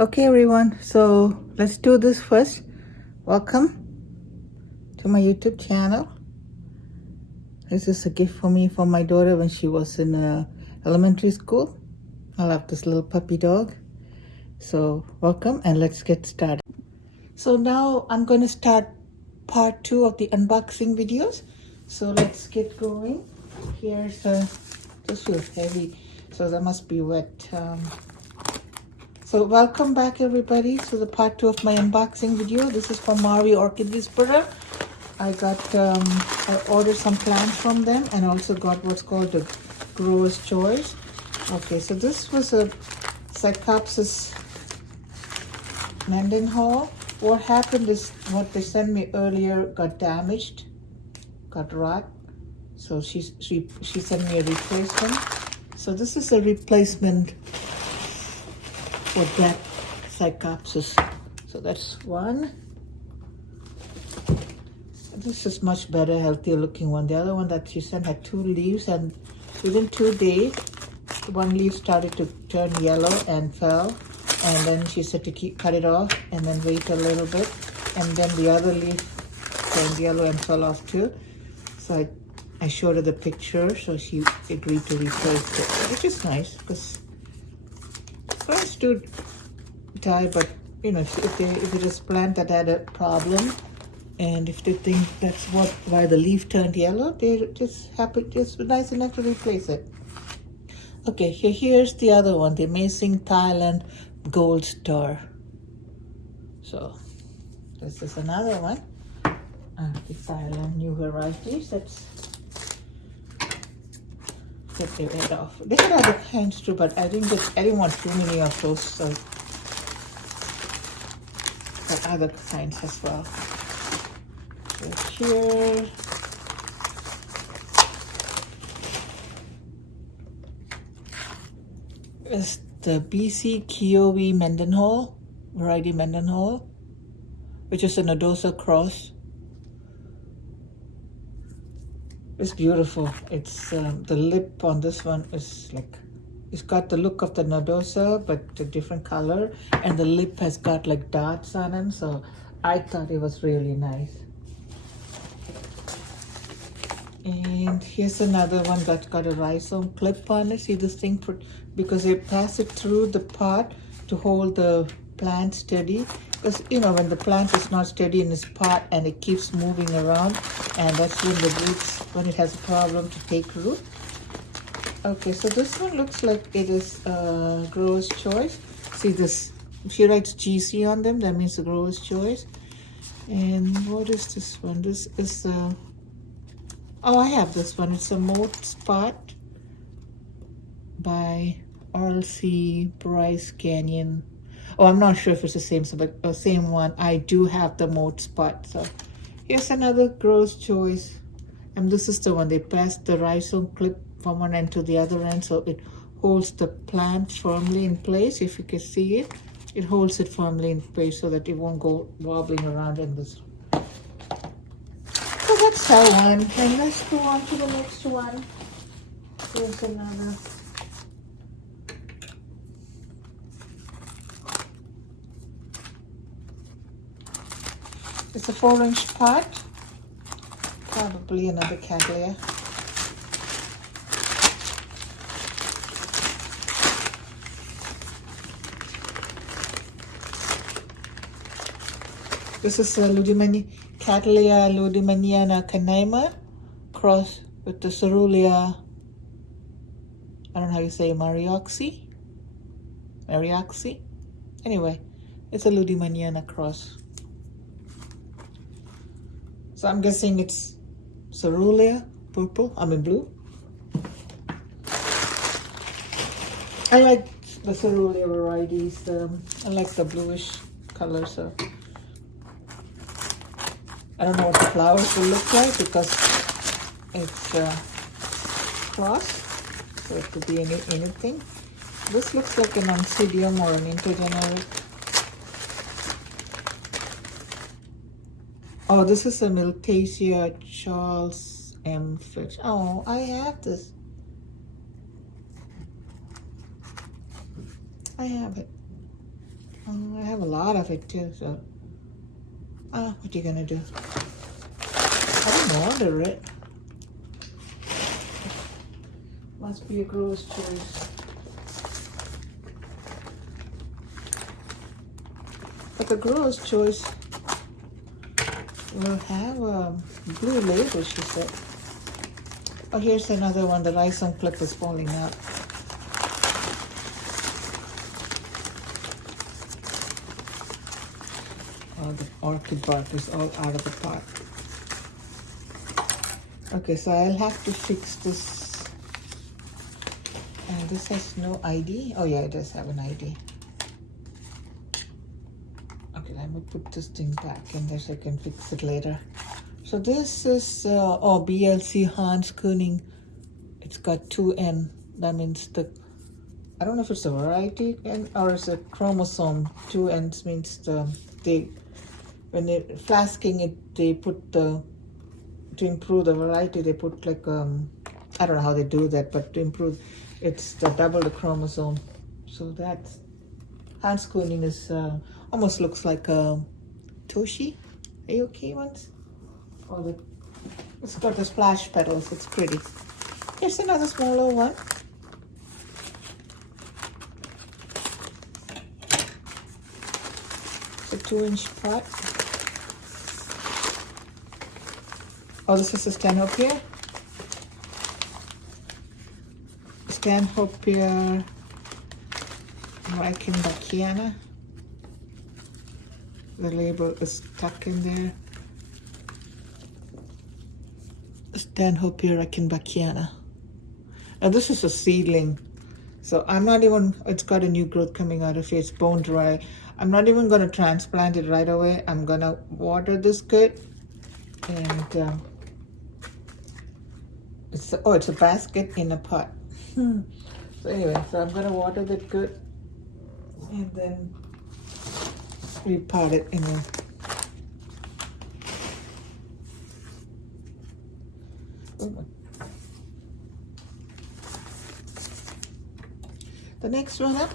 Okay everyone, so let's do this first. Welcome to my YouTube channel. This is a gift for me from my daughter when she was in elementary school. I love this little puppy dog. So welcome and let's get started. So now I'm going to start part 2 of the unboxing videos. So let's get going. Here's this feels heavy, so that must be wet. So welcome back everybody to the part 2 of my unboxing video. This is from Mario Orchid Whisperer. I ordered some plants from them and also got what's called the Grower's Choice. Okay, so this was a Cycopsis Mendenhall. What happened is what they sent me earlier got damaged, got rot. So she sent me a replacement. So this is a replacement for that Cycopsis. So that's one. This is much better, healthier looking one. The other one that she sent had 2 leaves, and within 2 days, one leaf started to turn yellow and fell. And then she said to cut it off and then wait a little bit. And then the other leaf turned yellow and fell off too. So I showed her the picture, so she agreed to replace it, which is nice because plants do die, but you know, if it is a plant that had a problem, and if they think that's why the leaf turned yellow, they're just happy, just nice enough to replace it. Okay, here's the other one, the amazing Thailand GOLDSTAR. So this is another one. The Thailand new varieties. Let's get their head off. They had other kinds too, but I didn't want too many of those, so but other kinds as well. So here is the BC Kiowa Mendenhall, variety Mendenhall, which is a Nodosa cross. It's beautiful. It's the lip on this one is like, it's got the look of the Nodosa, but a different color, and the lip has got like dots on them, so I thought it was really nice. And here's another one that's got a rhizome clip on it. See this thing, because they pass it through the pot to hold the plant steady. Because you know, when the plant is not steady in its pot and it keeps moving around, and that's when the roots, when it has a problem to take root. Okay, so this one looks like it is Grower's Choice. See this, she writes GC on them, that means the Grower's Choice. And what is this one? This is oh, I have this one. It's a Moat Spot by RLC Bryce Canyon. Oh, I'm not sure if it's the same, but same one. I do have the Moat Spot. So here's another Grower's Choice. And this is the one. They passed the rhizome clip from one end to the other end, so it holds the plant firmly in place. If you can see it, it holds it firmly in place so that it won't go wobbling around in this. So that's that one. And let's go on to the next one. Here's another. It's a 4-inch pot. Probably another Cattleya. This is a Cattleya ludimaniana canaima cross with the Cerulean, I don't know how you say, Marioxy? Anyway, it's a ludimaniana cross. So I'm guessing it's Cerulean, blue. I like the Cerulean varieties. I like the bluish color, so I don't know what the flowers will look like because it's cross, so it could be anything. This looks like an oncidium or an intergeneric. Oh, this is a Miltasia Charles M. Fitch. Oh, I have this. I have it. I have a lot of it too, so what are you gonna do? I didn't order it. Must be a grower's choice. But the grower's choice will have a blue label, she said. Oh, here's another one. The rhizome clip is falling out. Oh, the orchid bark is all out of the pot. Okay, so I'll have to fix this. And this has no ID. Oh yeah, it does have an ID. Okay, let me put this thing back in there so I can fix it later. So this is, BLC Hans Koenig. It's got 2N. That means I don't know if it's a variety N or it's a chromosome. 2Ns means when they're flasking it, they put to improve the variety, they put like, I don't know how they do that, but to improve, it's double the chromosome. So that's, Hans Koenig is, almost looks like a Toshi AOK ones. It's got the splash petals, it's pretty. Here's another smaller one. It's a 2-inch pot. Oh, this is a Stanhopeia. Stanhopeia Reichenbachia. The label is stuck in there. Stanhopeia Reichenbachia. Now this is a seedling, so I'm not even, it's got a new growth coming out of it, it's bone dry. I'm not even going to transplant it right away. I'm going to water this good. And it's a basket in a pot. So anyway, so I'm going to water that good and then repot it in a The next one up.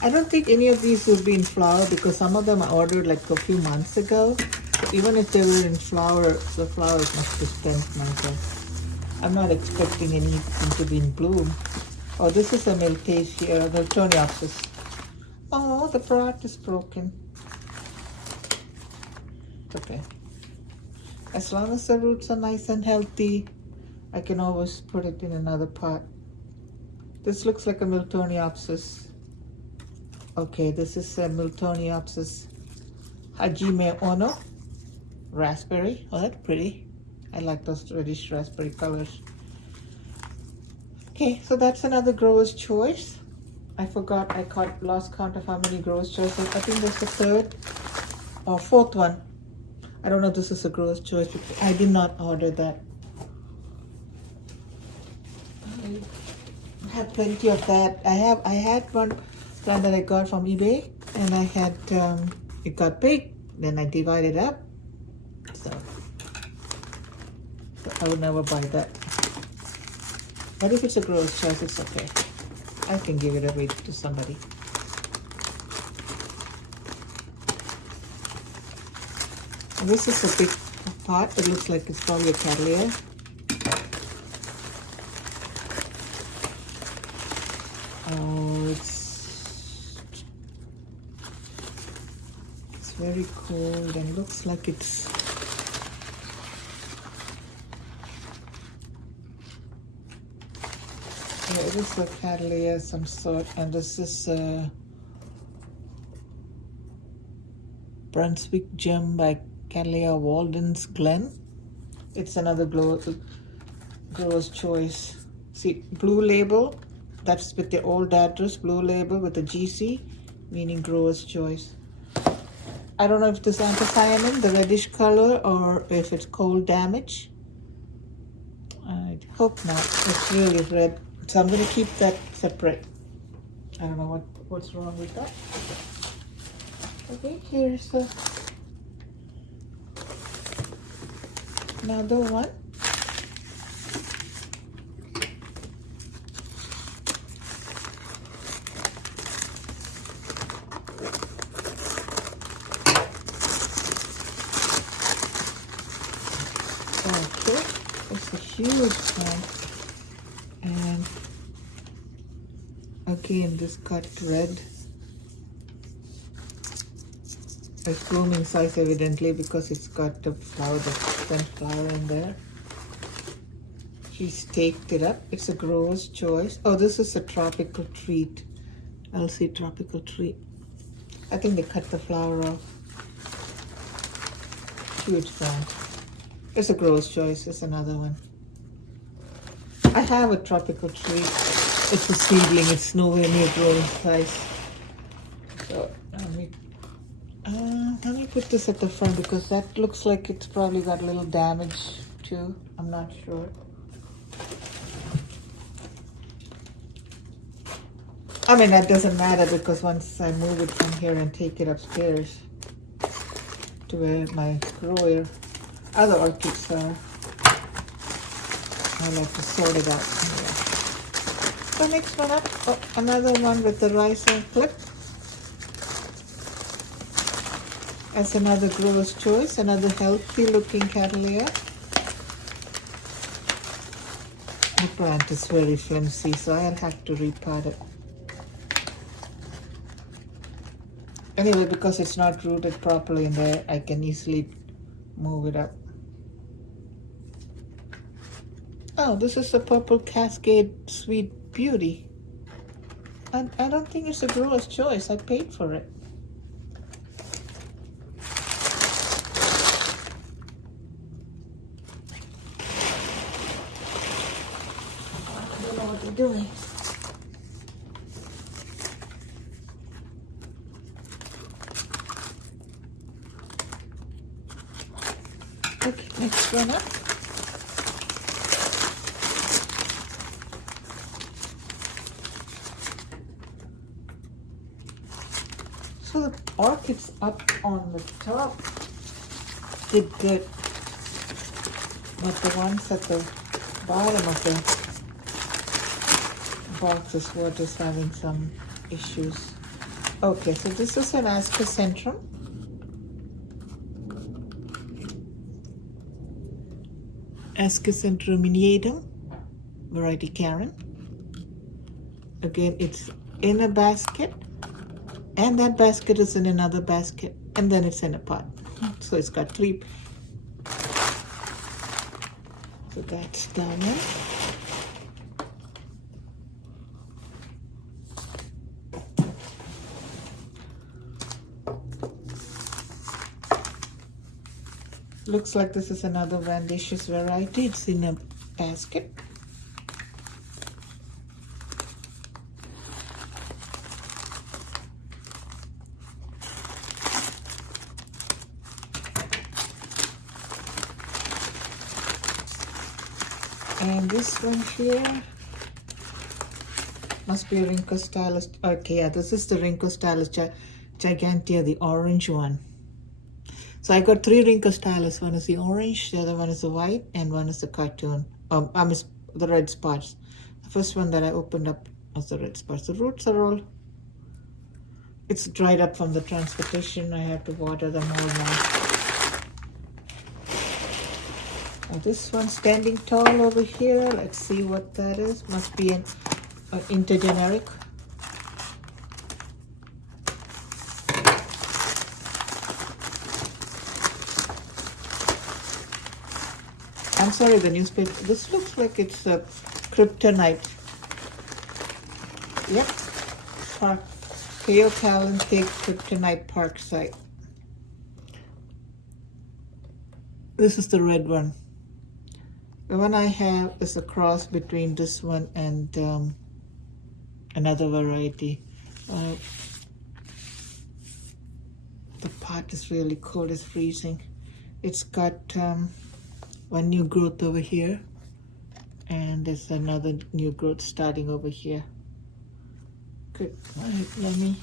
I don't think any of these will be in flower because some of them I ordered like a few months ago. So even if they were in flower, the flowers must be spent myself. I'm not expecting anything to be in bloom. Oh, this is a Miltasia, the Toniopsis. Oh, the pot is broken. Okay. As long as the roots are nice and healthy, I can always put it in another pot. This looks like a Miltoniopsis. Okay, this is a Miltoniopsis Hajime Ono. Raspberry. Oh, that's pretty. I like those reddish raspberry colors. Okay, so that's another grower's choice. I forgot, lost count of how many grower's choices. I think that's the third or fourth one. I don't know if this is a grower's choice because I did not order that. I have plenty of that. I had one plant that I got from eBay, and I had it got big. Then I divided up. So I would never buy that. But if it's a grower's choice, it's okay. I can give it away to somebody. And this is a big pot. It looks like it's probably a Cattleya. Oh, it's very cold and looks like it's it is a Cattleya some sort, and this is a Brunswick Gem by Cattleya Walden's Glen. It's another grower's choice. See, blue label. That's with the old address, blue label with the GC, meaning grower's choice. I don't know if this anthocyanin, the reddish color, or if it's cold damage. I hope not. It's really red. So I'm going to keep that separate. I don't know what's wrong with that. Okay, here's another one. It's a huge plant. And again, this got red. It's blooming size evidently because it's got the flower, the front flower in there. She staked it up. It's a grower's choice. Oh, this is a tropical treat. I'll see tropical treat. I think they cut the flower off. Huge plant. It's a grower's choice. It's another one. I have a tropical treat. It's a seedling. It's nowhere near growing size. So let me put this at the front because that looks like it's probably got a little damage too. I'm not sure. I mean, that doesn't matter because once I move it from here and take it upstairs to where my grower, other orchids are, I'll have to sort it out. Anyway. So next one up, oh, another one with the RHYN clip. That's another grower's choice, another healthy looking cattleya. The plant is very flimsy, so I'll have to repot it. Anyway, because it's not rooted properly in there, I can easily move it up. Oh, this is a purple Cascade Sweet Beauty. I don't think it's a grower's choice. I paid for it. I don't know what they're doing. Okay, next one up. So the orchids up on the top did good, but the ones at the bottom of the boxes were just having some issues. Okay, so this is an Ascocentrum. Ascocentrum miniatum, variety Karen. Again, it's in a basket, and that basket is in another basket, and then it's in a pot. So it's got three. So that's that one. Looks like this is another Vandicious variety. It's in a basket. And this one here must be a Rhynchostylus. Okay, yeah, this is the Rhynchostylus Gigantea, the orange one. So I got three Rhynchostylus. One is the orange, the other one is the white, and one is the cartoon. The red spots. The first one that I opened up was the red spots. The roots are all, it's dried up from the transportation. I have to water them all now. Now this one standing tall over here. Let's see what that is. Must be an intergeneric. I'm sorry, the newspaper. This looks like it's a kryptonite. Yep. Park. Calanthic kryptonite park site. This is the red one. The one I have is a cross between this one and another variety. The pot is really cold. It's freezing. It's got one new growth over here, and there's another new growth starting over here. Good. All right, yummy.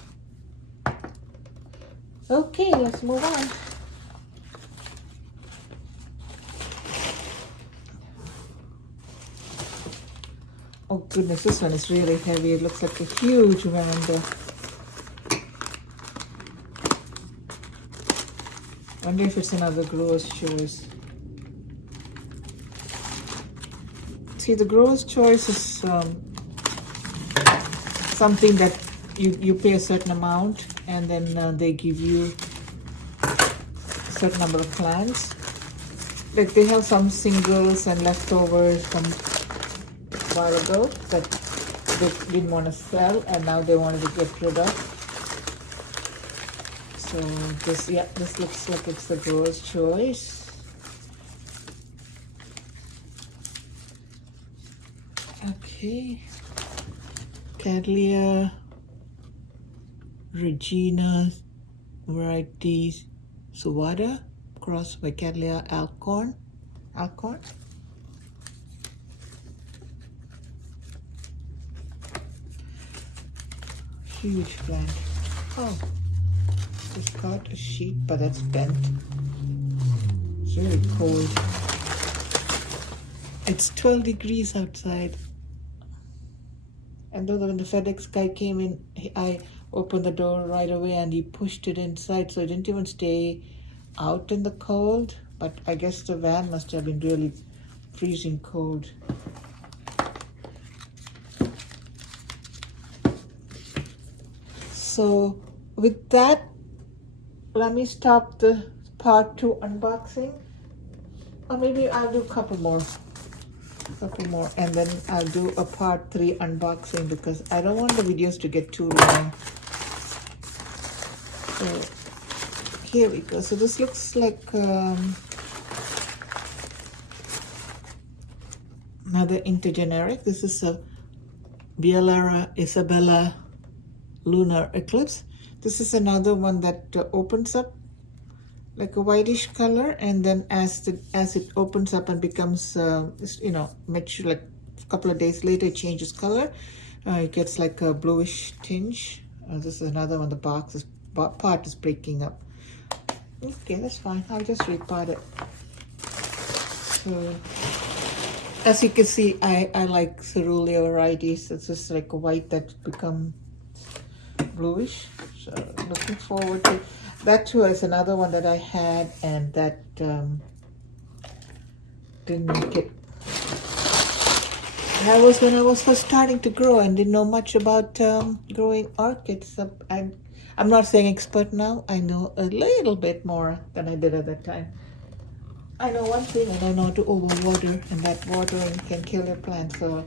Okay, let's move on. Oh goodness, this one is really heavy. It looks like a huge veranda. Wonder if it's another grower's choice. see, the grower's choice is something that you pay a certain amount, and then they give you a certain number of plants. Like they have some singles and leftovers from a while ago that they didn't want to sell, and now they wanted to get rid of. So this, yeah, this looks like it's the grower's choice. Okay, Cattleya Regina variety Sawada, crossed by Cattleya Alcorn. Huge plant. Oh, it's got a sheet, but that's bent. It's really cold. It's 12 degrees outside. And though when the FedEx guy came in, I opened the door right away and he pushed it inside, so it didn't even stay out in the cold. But I guess the van must have been really freezing cold. So with that, let me stop the part 2 unboxing, or maybe I'll do a couple more, and then I'll do a part 3 unboxing because I don't want the videos to get too long. So here we go. So this looks like another intergeneric. This is a Bialara Isabella Lunar Eclipse. This is another one that opens up like a whitish color, and then as it opens up and becomes mature, like a couple of days later, it changes color. It gets like a bluish tinge. This is another one. The part is breaking up. Okay, that's fine. I'll just repot it. So as you can see, I like Cerulean varieties. It's just like a white that's become bluish. So looking forward to that too. Is another one that I had and that didn't make it. That was when I was first starting to grow and didn't know much about growing orchids. I'm not saying expert now. I know a little bit more than I did at that time. I know one thing, and I know to overwater, and that watering can kill your plant. So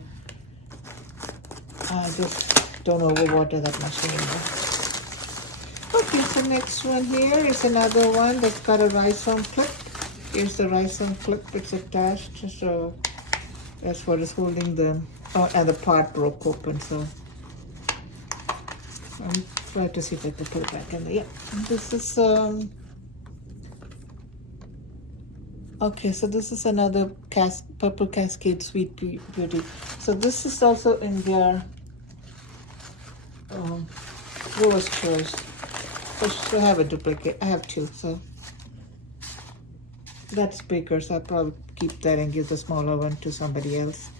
I just don't overwater that much anymore. Okay, so next one here is another one that's got a rhizome clip. Here's the rhizome clip. It's attached, so that's what is holding the. Oh, and the part broke open, so I'm trying to see if I can put it back in there. Yeah, this is okay, so this is another purple cascade sweet beauty. So this is also in their grower's choice. So I have a duplicate. I have 2, so that's bigger. So I'll probably keep that and give the smaller one to somebody else.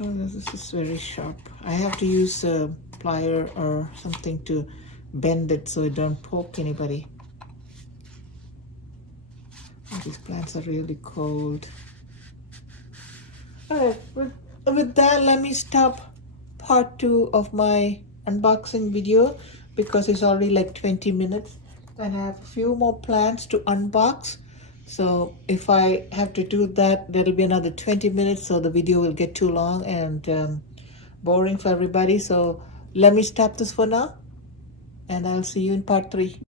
Oh, this is very sharp. I have to use a plier or something to bend it so it don't poke anybody. These plants are really cold. Alright, with that, let me stop part 2 of my unboxing video because it's already like 20 minutes and I have a few more plants to unbox. So if I have to do that, that'll be another 20 minutes, so the video will get too long and boring for everybody. So let me stop this for now and I'll see you in part 3.